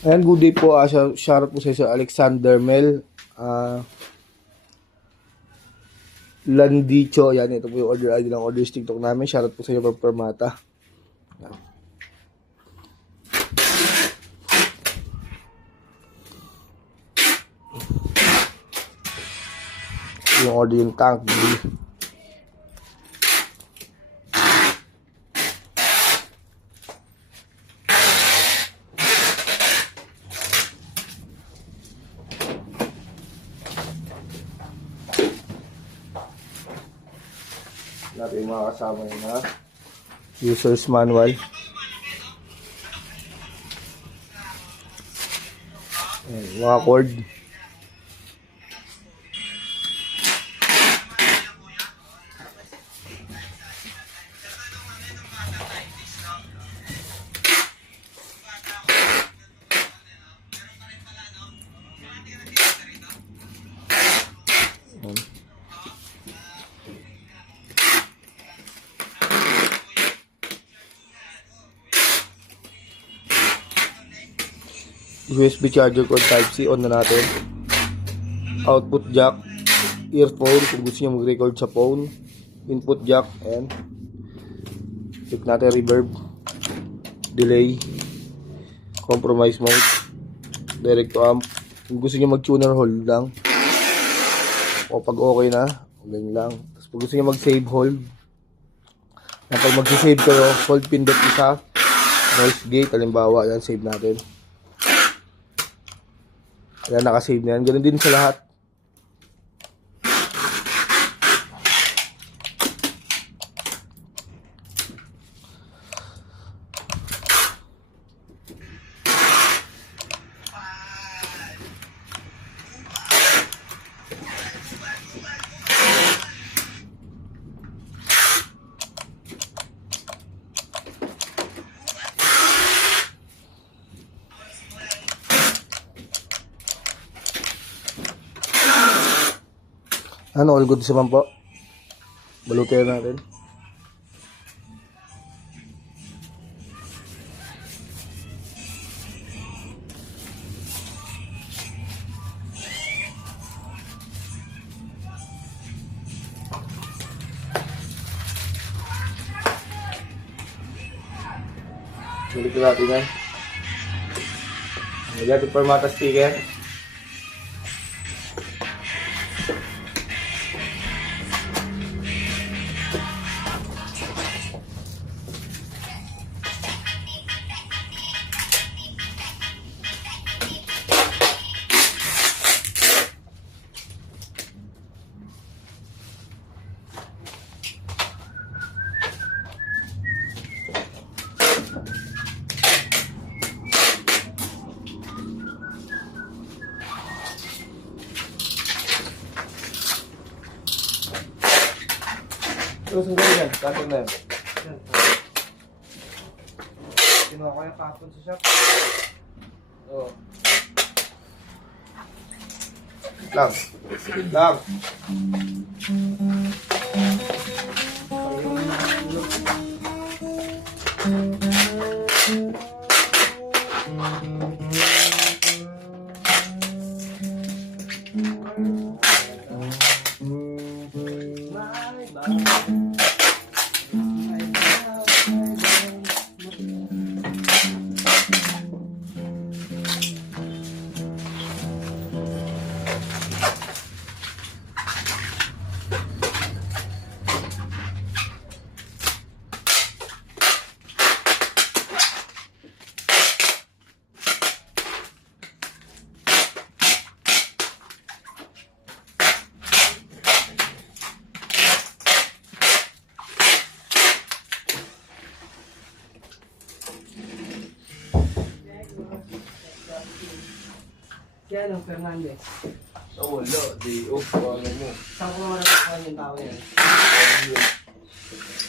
Ayan, good day po. Shoutout po sa Sir Alexander Mel. Landicho. Ayan, ito po yung order ID ng Orders TikTok namin. Shoutout po sa inyo per mata. Ayan. Yung order yung tank. Natin yung mga kasama yun na user's manual. Ayan, mga cord. USB charger cord Type-C, on na natin. Output jack, earphone kung gusto niyo mag-record sa phone, input jack, and click natin reverb, delay, compromise mode, direct to amp. Kung gusto niyo mag-tuner, hold lang. O pag okay na, ganyan lang. Tapos pag gusto niyo mag-save, hold. Pag mag-save kayo, hold pindot isa, noise gate, halimbawa, yan, save natin. Ayan, nakasave na yan. Ganun din sa lahat. Ano, all good sa po. Balutin natin. Balutin natin yan. Negative permata sticker. Terus sendiri yan, kapon na yan. Kinuha ko yung kapon sa shop. Oo. Lang. Lang. Yan ang Fernandez. Sa wala, day off, wala mo. Saan ko naman nakukuhan yung tao yan?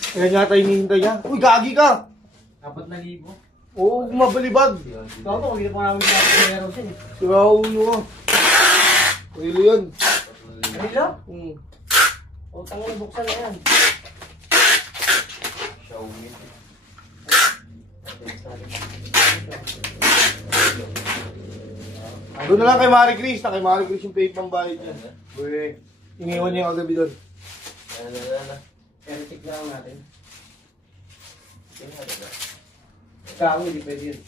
Kaya yata hinihintay niya. Uy, gagi ka! 4,000. Oo, mabalibag. Tao to, hindi na pa namin meron siya eh. Sira ulo ka. Ulo yun. Ano lang? O, Tangan buksan na yan. Xiaomi. Doon na lang kay Marie Chris. Kay Marie Chris yung paid pang bayad niya. Uy, iniwan niya yung agabi doon. Eric na lang natin. Ikaw, hindi pwede yun.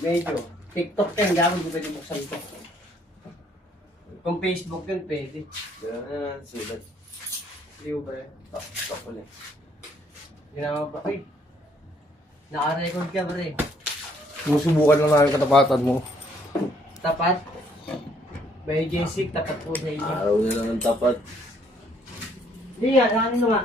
Medyo. TikTok yan, gawin hindi pwede buksan ito. Kung Facebook yun, pwede. Hindi ba eh? Ginawa pa. Uy, naka-record ka ba rin? Sinusubukan lang namin katapatan mo. Tapat. By Jessic, tapat po sa inyo. Araw nila ng tapat. Hindi nga, ano nga.